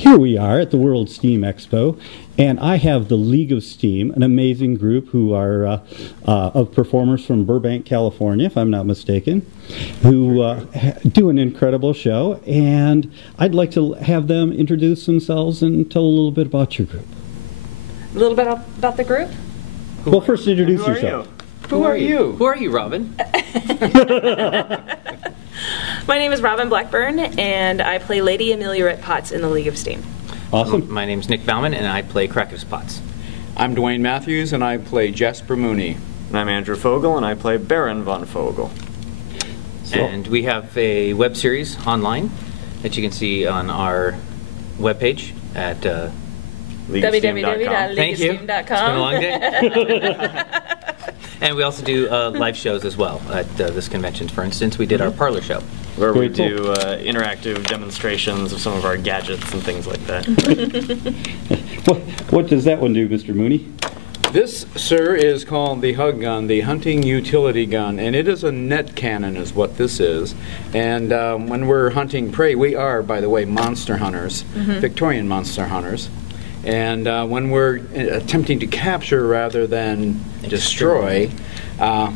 Here we are at the World Steam Expo, and I have the League of Steam, an amazing group who are of performers from Burbank, California, if I'm not mistaken, who do an incredible show, and I'd like to have them introduce themselves and tell a little bit about your group. A little bit about the group? Well, first introduce yourself. Who are you? Who are you, Robin? My name is Robin Blackburn, and I play Lady Ameliorette Potts in the League of Steam. Awesome. My name's Nick Bauman, and I play Krakus Potts. I'm Dwayne Matthews, and I play Jesper Mooney. And I'm Andrew Fogel, and I play Baron von Fogel. And we have a web series online that you can see on our webpage at LeagueofSteam.com. Thank you. It's been a long day. And we also do live shows as well at this convention. For instance, we did our parlor show. Where we do interactive demonstrations of some of our gadgets and things like that. What does that one do, Mr. Mooney? This, sir, is called the Hug Gun, the Hunting Utility Gun, and it is a net cannon is what this is. And when we're hunting prey, we are, by the way, monster hunters, Victorian monster hunters. And when we're attempting to capture rather than destroy,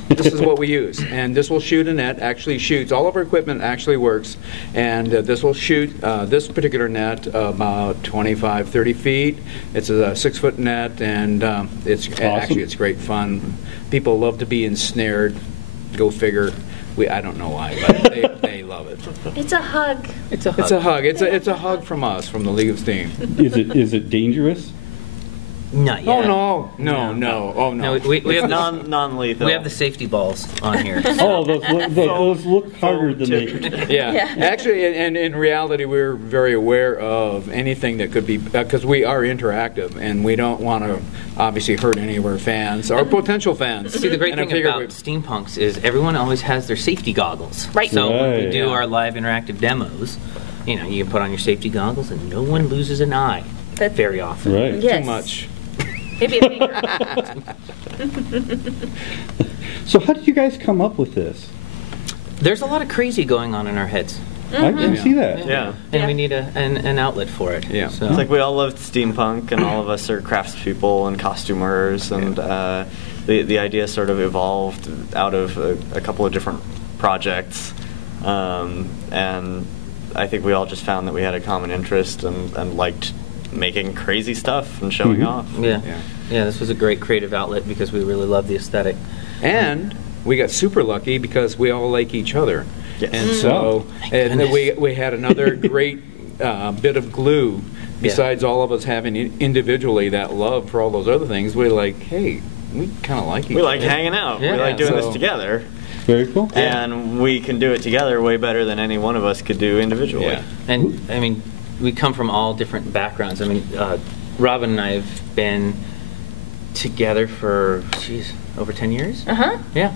this is what we use. And this will shoot a net, actually shoots. All of our equipment actually works. And this will shoot this particular net about 25, 30 feet. It's a 6-foot net, and it's awesome. Actually, it's great fun. People love to be ensnared. Go figure. I don't know why, but they love it. It's a hug. It's a hug. It's a hug. It's a hug from us, from the League of Steam. Is it dangerous? Not yet. Oh no! Oh no! We have non-lethal. We have the safety balls on here. Oh, those look harder than they. Yeah. Actually, and in reality, we're very aware of anything that could be, because we are interactive, and we don't want to obviously hurt any of our fans, our potential fans. See, the great thing about steampunks is everyone always has their safety goggles. Right. So when we do our live interactive demos, you know, you can put on your safety goggles, and no one loses an eye. Very often. Right. Yes. Too much. Maybe a finger. So how did you guys come up with this? There's a lot of crazy going on in our heads. I can see that. Yeah. And we need an outlet for it. Yeah. So. It's like we all love steampunk, and all of us are craftspeople and costumers, and the idea sort of evolved out of a couple of different projects, and I think we all just found that we had a common interest and liked making crazy stuff and showing off. Yeah, this was a great creative outlet because we really love the aesthetic. And we got super lucky because we all like each other. Yes. And so we had another great bit of glue. Besides all of us having individually that love for all those other things, we're like, hey, we kind of like each other. We like hanging out. Yeah. We like doing this together. Very cool. And we can do it together way better than any one of us could do individually. Yeah. And, I mean, we come from all different backgrounds. I mean, Robin and I have been together for, over 10 years? Uh-huh. Yeah.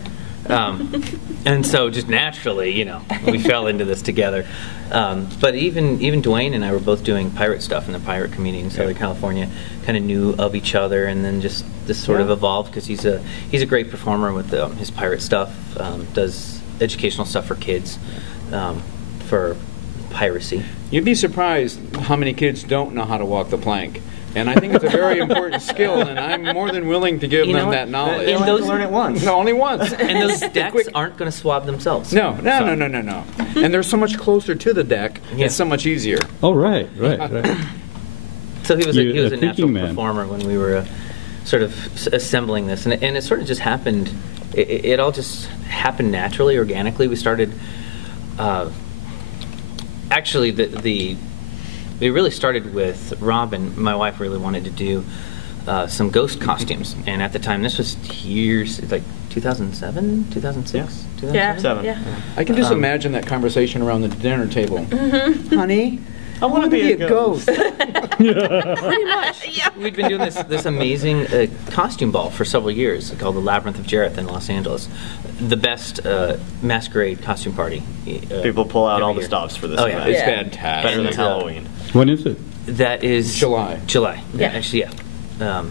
And so just naturally, you know, we fell into this together. But even Dwayne and I were both doing pirate stuff in the pirate community in Southern California, kind of knew of each other, and then just this sort of evolved because he's a great performer with his pirate stuff, does educational stuff for kids, for piracy. You'd be surprised how many kids don't know how to walk the plank. And I think it's a very important skill, and I'm more than willing to give them that knowledge. They only have to learn it once. No, only once. And those decks aren't going to swab themselves. No. And they're so much closer to the deck, it's so much easier. Oh, right. So he was a natural man. performer when we were sort of assembling this, and it sort of just happened. It all just happened naturally, organically. We started. Actually, it really started with Robin. My wife really wanted to do some ghost costumes, and at the time, this was years, like 2007, 2006, 2007. Yeah. I can just imagine that conversation around the dinner table. Honey, I want to be a ghost. Pretty much. Yeah. We'd been doing this amazing costume ball for several years called the Labyrinth of Jareth in Los Angeles. The best masquerade costume party. People pull out all the stops for this event. It's fantastic. Better than Halloween. When is it? That is July. Yeah. Actually, yeah.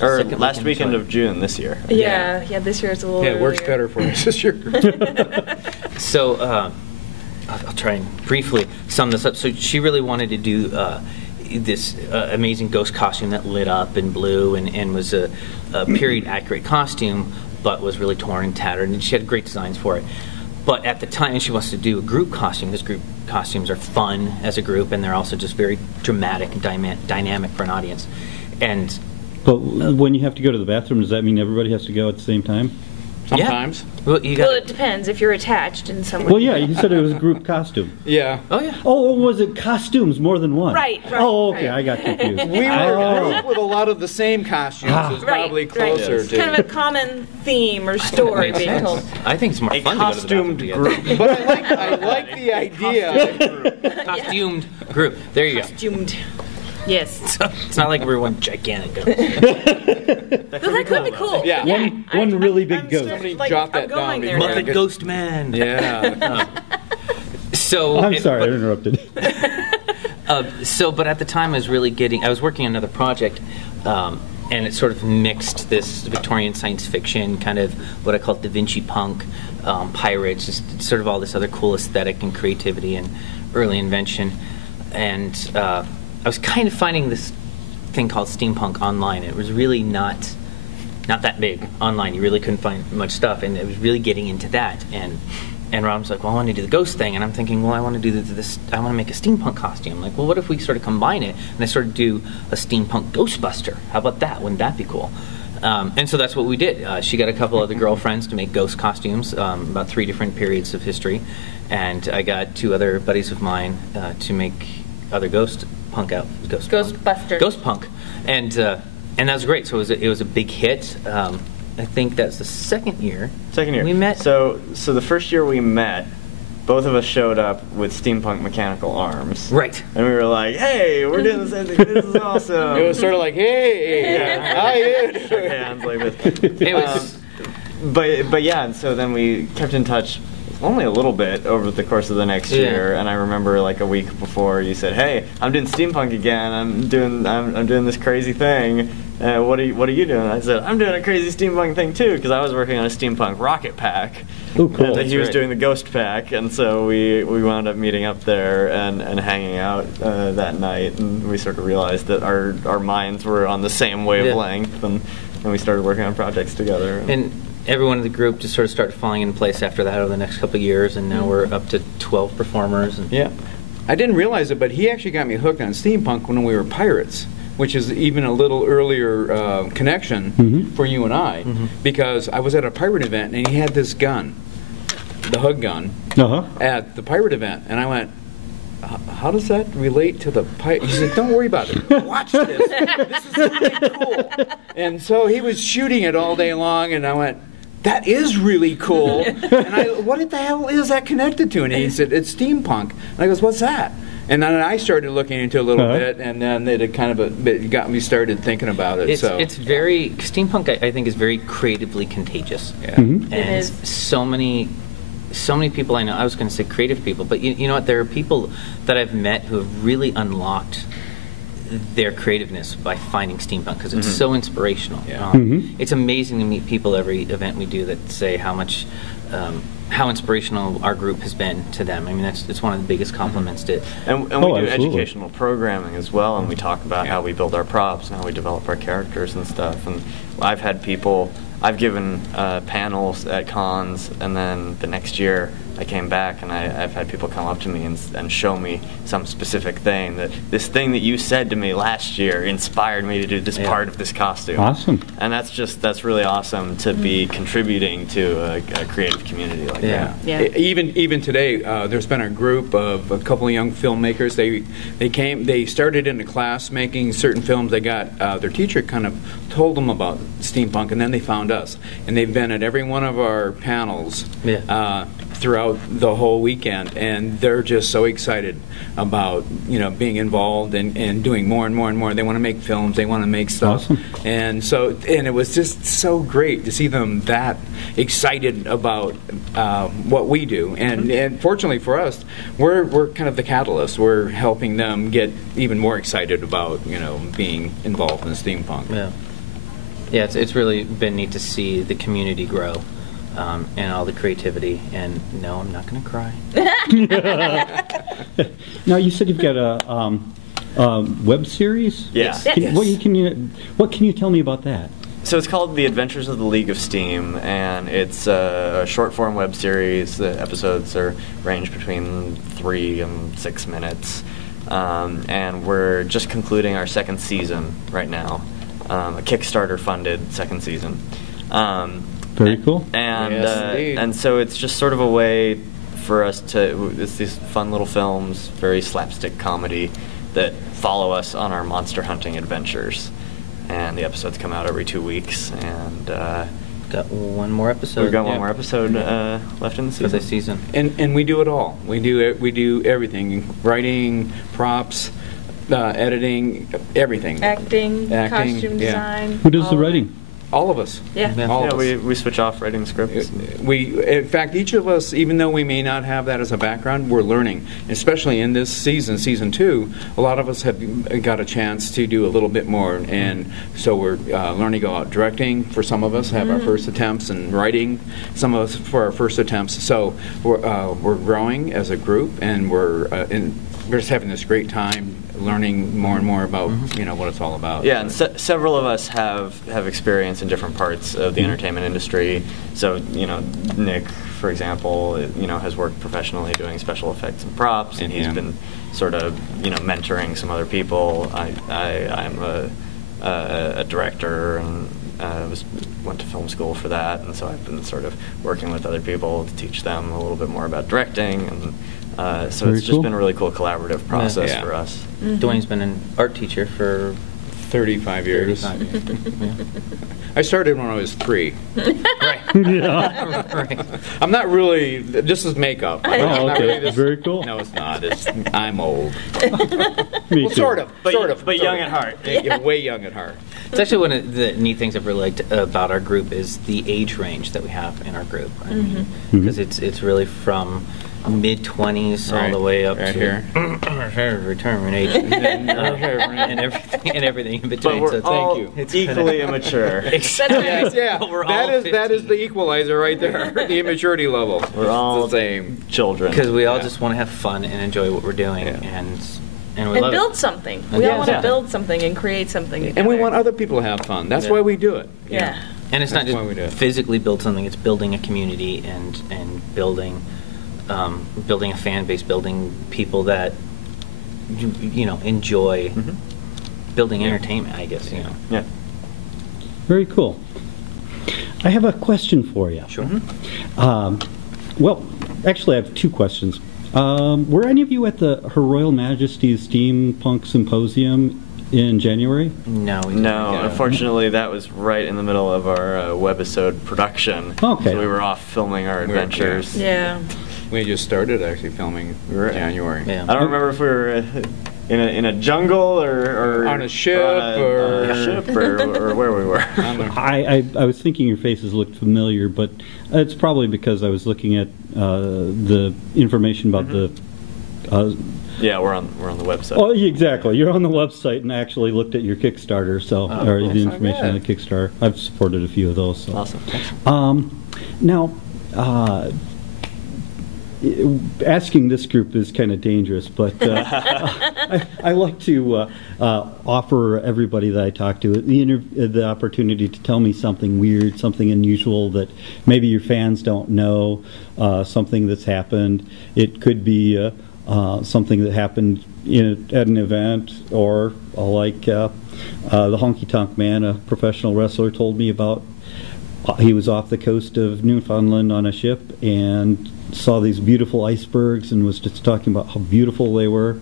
Or last weekend of June this year. Yeah, this year it's a little Yeah, it works earlier. better for us this year. So I'll try and briefly sum this up. So she really wanted to do this amazing ghost costume that lit up and blew and was a period accurate costume, but was really torn and tattered, and she had great designs for it. But at the time, she wants to do a group costume. This group costumes are fun as a group, and they're also just very dramatic and dynamic for an audience. And But when you have to go to the bathroom, does that mean everybody has to go at the same time? Sometimes. Yeah. Well, you got. Well, it depends if you're attached in some way. Well, yeah, you said it was a group costume. Yeah. Oh yeah. Oh, was it costumes more than one? Right. Oh, okay, right. I got confused. We were a group with a lot of the same costumes. Is probably closer It's to. kind of a common theme or story Makes being sense. told. I think it's more A fun costumed to go to the bathroom group. But I like the idea. Costumed group. There you go. Doomed. Yes. So it's not like we're one gigantic ghost. Well, that could be cool. Yeah. One really big I'm ghost. Somebody like, jot I'm that going down there before now. I Muppet get- Ghost Man. Yeah. So I'm sorry, I interrupted. But at the time, I was working on another project, and it sort of mixed this Victorian science fiction, kind of what I call Da Vinci punk, pirates, just sort of all this other cool aesthetic and creativity and early invention. And I was kind of finding this thing called steampunk online. It was really not that big online. You really couldn't find much stuff, and it was really getting into that. And Rob's like, well, I want to do the ghost thing. And I'm thinking, well, I want to do this. I want to make a steampunk costume. I'm like, well, what if we sort of combine it? And I sort of do a steampunk Ghostbuster. How about that? Wouldn't that be cool? And so that's what we did. She got a couple other girlfriends to make ghost costumes, about 3 different periods of history. And I got 2 other buddies of mine to make other ghost punk. And that was great. So it was a big hit. I think that's the second year. We met. So the first year we met, both of us showed up with steampunk mechanical arms. Right. And we were like, hey, we're doing the same thing. This is awesome. It was sort of like, hey, how you doing? Shook hands like this. It was. But yeah, and so then we kept in touch only a little bit over the course of the next year, and I remember like a week before you said, "Hey, I'm doing steampunk again. I'm doing this crazy thing. What are you doing?" I said, "I'm doing a crazy steampunk thing too," because I was working on a steampunk rocket pack. Oh, cool. And he was doing the ghost pack, and so we wound up meeting up there and hanging out that night, and we sort of realized that our minds were on the same wavelength, and we started working on projects together. And everyone in the group just sort of started falling into place after that over the next couple of years, and now we're up to 12 performers. And Yeah. I didn't realize it, but he actually got me hooked on steampunk when we were pirates, which is even a little earlier connection for you and I, because I was at a pirate event and he had this gun, the Hug gun, at the pirate event, and I went, how does that relate to the pirate? He said, don't worry about it. Watch this. This is really cool. And so he was shooting it all day long, and I went, that is really cool. And what the hell is that connected to? And he said, it's steampunk. And I goes, what's that? And then I started looking into it a little bit, and then it kind of it got me started thinking about it. It's very steampunk. I think is very creatively contagious. Yeah. And It is. so many people I know. I was going to say creative people, but you know what? There are people that I've met who have really unlocked their creativeness by finding steampunk because it's so inspirational. Yeah. It's amazing to meet people every event we do that say how much. How inspirational our group has been to them. I mean, it's one of the biggest compliments to. And we do absolutely. educational programming as well, and we talk about how we build our props and how we develop our characters and stuff. And I've given panels at cons, and then the next year I came back and I've had people come up to me and show me some specific thing this thing that you said to me last year inspired me to do this part of this costume. Awesome. And that's really awesome to be contributing to a creative community like that. Yeah. Even today, there's been a group of a couple of young filmmakers. They started in a class making certain films. They got their teacher kind of told them about steampunk, and then they found us, and they've been at every one of our panels throughout the whole weekend, and they're just so excited about being involved and doing more and more and more. They want to make films. They want to make stuff. Awesome. And it was just so great to see them that excited about what we do. And fortunately for us, we're kind of the catalyst. We're helping them get even more excited about being involved in steampunk. Yeah, it's really been neat to see the community grow. And all the creativity, and no, I'm not going to cry. Now, you said you've got web series? Yeah. Can, what can you tell me about that? So it's called The Adventures of the League of Steam, and it's a short-form web series. The episodes range between 3 and 6 minutes. And we're just concluding our second season right now, a Kickstarter-funded second season. Very cool. And so it's just sort of a way for us to, it's these fun little films, very slapstick comedy, that follow us on our monster hunting adventures. And the episodes come out every 2 weeks, and got one more episode. we've got one more episode left in the season. For this season. And we do it all. We do everything: writing, props, editing, everything. Acting, costume yeah. design. Who does all the of it. writing? All of us. Yeah. All Yeah, of us. we switch off writing scripts. In fact, each of us, even though we may not have that as a background, we're learning. Especially in this season 2, a lot of us have got a chance to do a little bit more, and so we're learning about directing. For some of us, have our first attempts, and writing. Some of us for our first attempts. So we're growing as a group, and we're just having this great time learning more and more about what it's all about. Yeah, and several of us have experience in different parts of the entertainment industry. So, Nick, for example, has worked professionally doing special effects and props, and he's been sort of, mentoring some other people. I'm a director, and went to film school for that, and so I've been sort of working with other people to teach them a little bit more about directing, and so Very it's just cool. been a really cool collaborative process for us. Dwayne's been an art teacher for 35 years. 35 years. Yeah. I started when I was 3. Right. Yeah. Right. I'm not really. This is makeup. Oh, I'm not okay. really this- Very cool. No, it's not. I'm old. Me Well, too. sort of. But young at heart. Yeah, way young at heart. It's actually one of the neat things I've really liked about our group is the age range that we have in our group. I mean, because it's really from mid-20s all the way up right to here. retirement age and everything in between. But we're So all it's equally immature. Yes, yeah. But we're all that is the equalizer right there. The immaturity level. We're all It's the same. children. because we all Yeah. just want to have fun and enjoy what we're doing, Yeah. and we And love build it. something. We all want to Yeah. build something and create something together. And we want other people to have fun. That's Yeah. why we do it. Yeah. And it's That's not why we do it. just physically build something; it's building a community and building building a fan base, building people that enjoy building entertainment. I guess Yeah. Very cool. I have a question for you. Sure. Well, actually, I have 2 questions. Were any of you at the Her Royal Majesty's Steampunk Symposium in January? No. We No, Yeah. unfortunately, that was right in the middle of our webisode production. Okay. So we were off filming our adventures. Yeah. We just started actually filming Right. January. Yeah. I don't remember if we were in a jungle or On a ship on a ship or where we were. I was thinking your faces looked familiar, but it's probably because I was looking at the information about the. Yeah, we're on the website. Oh, exactly. You're on the website and actually looked at your Kickstarter, so or cool. the information on the Kickstarter. I've supported a few of those. So. Awesome. Thanks. Now, asking this group is kind of dangerous, but I like to offer everybody that I talk to the opportunity to tell me something weird, something unusual that maybe your fans don't know, something that's happened. It could be something that happened at an event, or like the Honky Tonk Man, a professional wrestler, told me about. He was off the coast of Newfoundland on a ship and saw these beautiful icebergs and was just talking about how beautiful they were.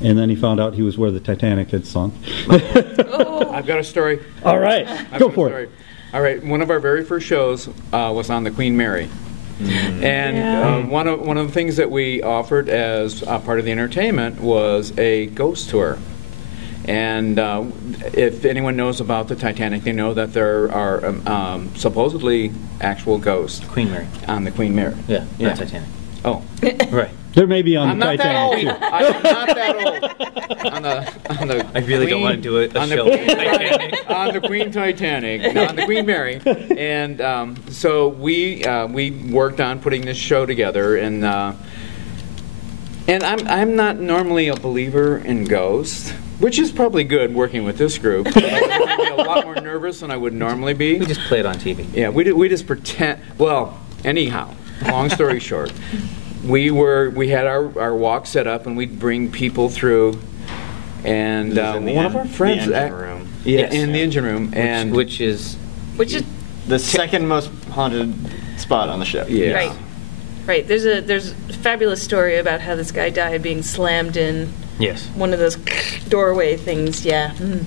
And then he found out he was where the Titanic had sunk. I've got a story. All right, I've go got a for story. it. All right, one of our very first shows was on the Queen Mary. And one of the things that we offered as part of the entertainment was a ghost tour. And if anyone knows about the Titanic, they know that there are supposedly actual ghosts Queen Mary. on the Queen Mary. Yeah. Yeah. Not Titanic. Oh, Right. There may be on I'm the not that Titanic old. too. I'm not that old. On the I really don't Queen- want to do a on the show Queen on Titanic. on the Queen Titanic, no, on the Queen Mary, and so we worked on putting this show together, and And I'm not normally a believer in ghosts, which is probably good working with this group. I would be a lot more nervous than I would normally be. We just play it on TV. Yeah, we just pretend. Well, anyhow, long story short, we had our walk set up, and we'd bring people through, and one of our friends, the engine room. Yeah, in the engine room, and which is the second most haunted spot on the ship. Yeah. Right. There's a fabulous story about how this guy died being slammed in one of those doorway things. Yeah. Mm.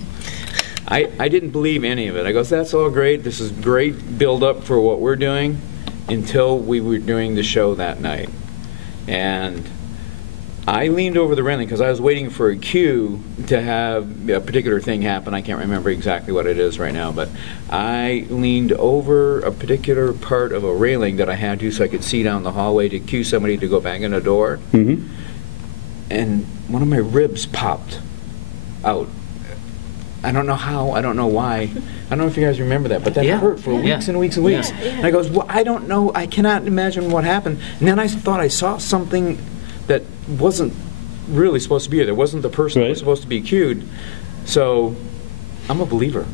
I didn't believe any of it. I goes, that's all great. This is great build up for what we're doing, until we were doing the show that night. And I leaned over the railing because I was waiting for a cue to have a particular thing happen. I can't remember exactly what it is right now, but I leaned over a particular part of a railing that I had to so I could see down the hallway to cue somebody to go bang in a door. Mm-hmm. And one of my ribs popped out. I don't know how, I don't know why. I don't know if you guys remember that, but that hurt for weeks and weeks and weeks. Yeah. And I goes, well, I don't know, I cannot imagine what happened. And then I thought I saw something that wasn't really supposed to be there. There wasn't the person that was supposed to be cued. So I'm a believer.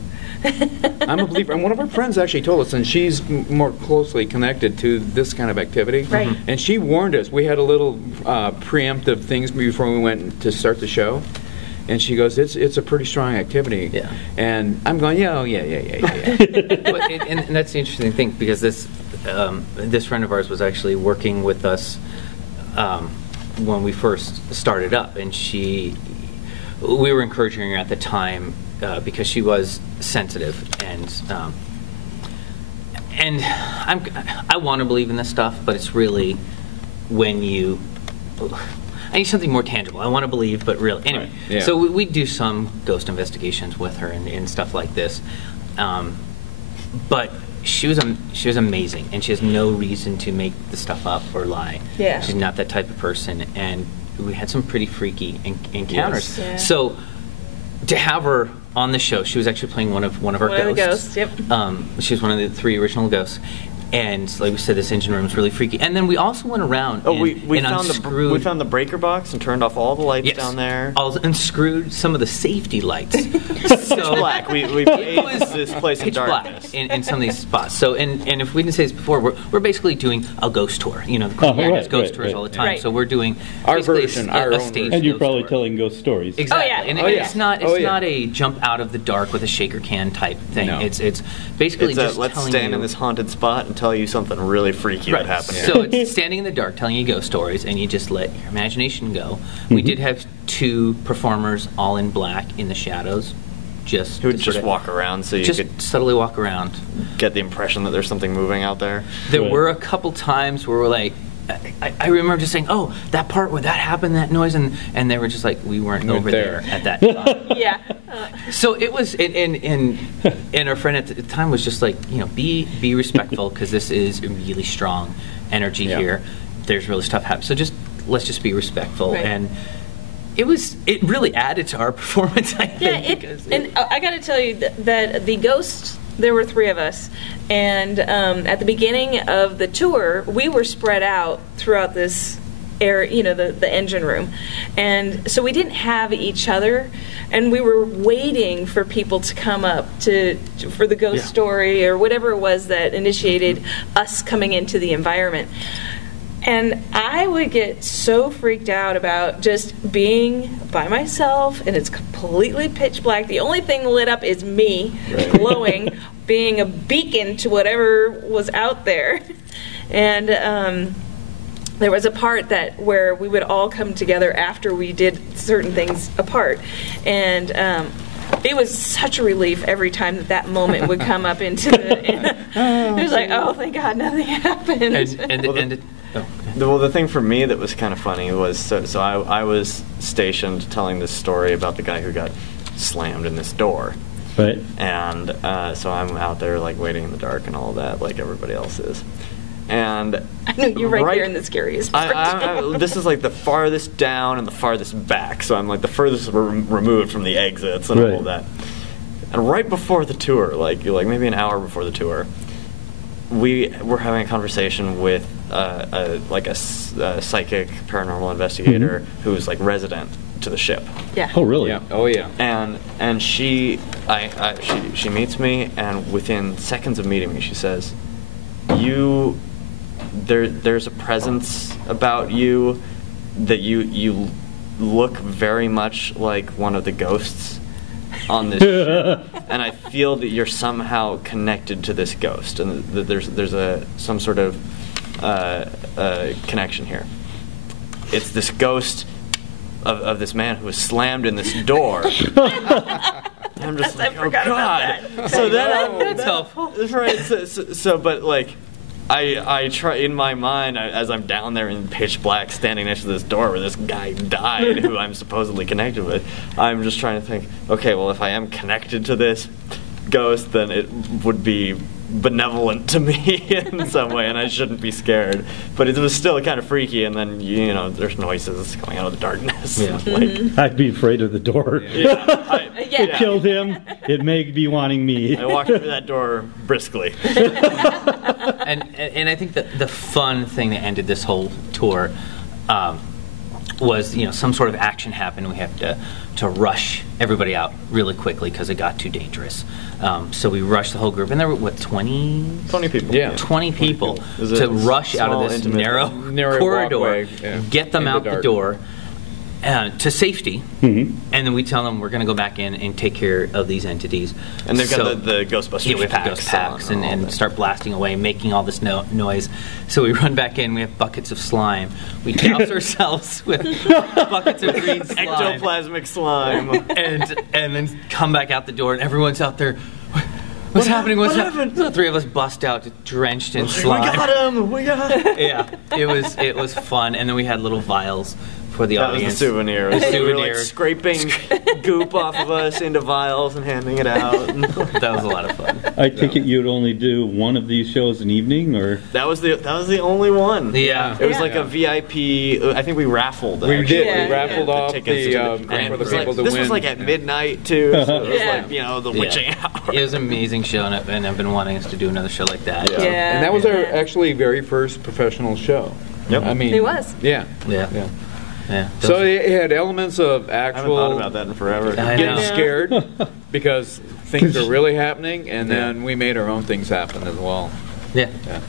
I'm a believer. And one of our friends actually told us, and she's more closely connected to this kind of activity. Right. And she warned us. We had a little preemptive things before we went to start the show. And she goes, it's a pretty strong activity. Yeah. And I'm going, yeah. But and that's the interesting thing, because this friend of ours was actually working with us when we first started up, and we were encouraging her at the time because she was sensitive, and I want to believe in this stuff, but it's really when I need something more tangible. I want to believe, but really, anyway. Right. Yeah. So we do some ghost investigations with her and stuff like this, but she was amazing, and she has no reason to make the stuff up or lie. Yeah. She's not that type of person, and we had some pretty freaky encounters. Yes. Yeah. So to have her on the show, she was actually playing one of our One of the ghosts, yep. She was one of the 3 original ghosts. And like we said, this engine room is really freaky. And then we also went around and unscrewed. We found the breaker box and turned off all the lights down there. Unscrewed some of the safety lights. Pitch black. We bathed this place in pitch darkness. black in some of these spots. So, and if we didn't say this before, we're basically doing a ghost tour. You know, the Queen does ghost tours all the time. Right. So we're doing Our basically version, a our own stage version. And you're ghost probably tour. telling ghost stories. Exactly. Oh, yeah. And Oh, yeah. it's not a jump out of the dark with a shaker can type thing. No. It's basically It's just let's telling stand you in this haunted spot and tell you something really freaky that happened. So it's standing in the dark telling you ghost stories, and you just let your imagination go. We did have 2 performers all in black in the shadows. Who would just walk around so you just could subtly walk around. get the impression that there's something moving out there. There Right. were a couple times where we're like, I remember just saying, oh, that part where that happened, that noise, and they were just like, we weren't over there at that time. Yeah. So it was, and our friend at the time was just like, be respectful, because this is a really strong energy here. There's really stuff happening. So let's just be respectful. Right. And it really added to our performance, I think. And I got to tell you that the ghosts, there were 3 of us, and at the beginning of the tour, we were spread out throughout this area, the engine room, and so we didn't have each other, and we were waiting for people to come up for the ghost story or whatever it was that initiated us coming into the environment. And I would get so freaked out about just being by myself, and it's completely pitch black. The only thing lit up is me, glowing, being a beacon to whatever was out there. And there was a part where we would all come together after we did certain things apart. And it was such a relief every time that moment would come up into it was like, oh, thank God, nothing happened. Well, the thing for me that was kind of funny was, so I was stationed telling this story about the guy who got slammed in this door. Right. And so I'm out there, like, waiting in the dark and all that, like everybody else is. And I know you're right there in the scariest part. this is like the farthest down and the farthest back, so I'm like the furthest removed from the exits and all that. And right before the tour, like maybe an hour before the tour, we were having a conversation with a psychic paranormal investigator who's like resident to the ship. Yeah. Oh, really? Yeah. Oh, yeah. And she meets me, and within seconds of meeting me, she says, there's a presence about you that you look very much like one of the ghosts on this ship, and I feel that you're somehow connected to this ghost, and that there's some sort of connection here. It's this ghost of this man who was slammed in this door. I'm just like, oh God. So That's helpful. right. So, but like, I try in my mind as I'm down there in pitch black, standing next to this door where this guy died, who I'm supposedly connected with. I'm just trying to think, okay, well, if I am connected to this ghost, then it would be benevolent to me in some way, and I shouldn't be scared. But it was still kind of freaky, and then there's noises coming out of the darkness. Yeah. Like, I'd be afraid of the door. It killed him. It may be wanting me. I walked through that door briskly. And I think that the fun thing that ended this whole tour was some sort of action happened. We had to rush everybody out really quickly because it got too dangerous. So we rushed the whole group, and there were 20 people. Yeah. 20 people It was to a rush out small, of this intimate narrow corridor, walkway, yeah, get them in the out the dark. door to safety, and then we tell them we're going to go back in and take care of these entities. And they've So- got the Ghostbusters yeah, we have packs, ghost packs on and that. start blasting away, making all this noise. So we run back in. We have buckets of slime. We douse ourselves with buckets of green slime, Ectoplasmic slime. and then come back out the door, and everyone's out there. What's happening? What's happening? The three of us bust out, drenched in slime. We got him! We got him! Yeah, it was fun, and then we had little vials for the That was audience. the souvenir. The We were souvenir. like scraping goop off of us into vials and handing it out. That was a lot of fun. I take it you'd only do one of these shows an evening, or? That was the only one. Yeah. It was like a VIP. I think we raffled. We actually. did. Yeah. We raffled off tickets the to for and the it was people like, to this win. was like at midnight too. So it was Yeah. like the witching hour. It was an amazing show, and I've been wanting us to do another show like that. Yeah. Yeah. And that was our actually very first professional show. Yep. I mean, It was. Yeah. Yeah. Yeah. Yeah. So it had elements of I haven't actual thought about that in forever. I getting know. scared because things are really happening, and then we made our own things happen as well. Yeah. Yeah.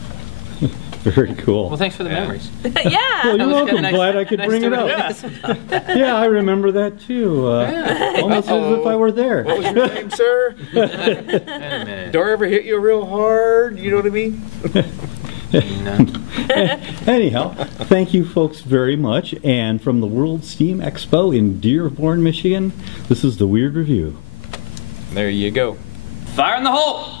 Very cool. Well, thanks for the Yeah. memories. Well, Yeah. you're was welcome. kinda nice- Glad I could nice bring to it up. reminisce about that. Yeah, I remember that too. Almost as if I were there. What was your name, sir? Wait a minute. Door ever hit you real hard? You know what I mean? No. Anyhow, thank you folks very much. And from the World Steam Expo in Dearborn, Michigan, this is the Weird Review. There you go. Fire in the hole!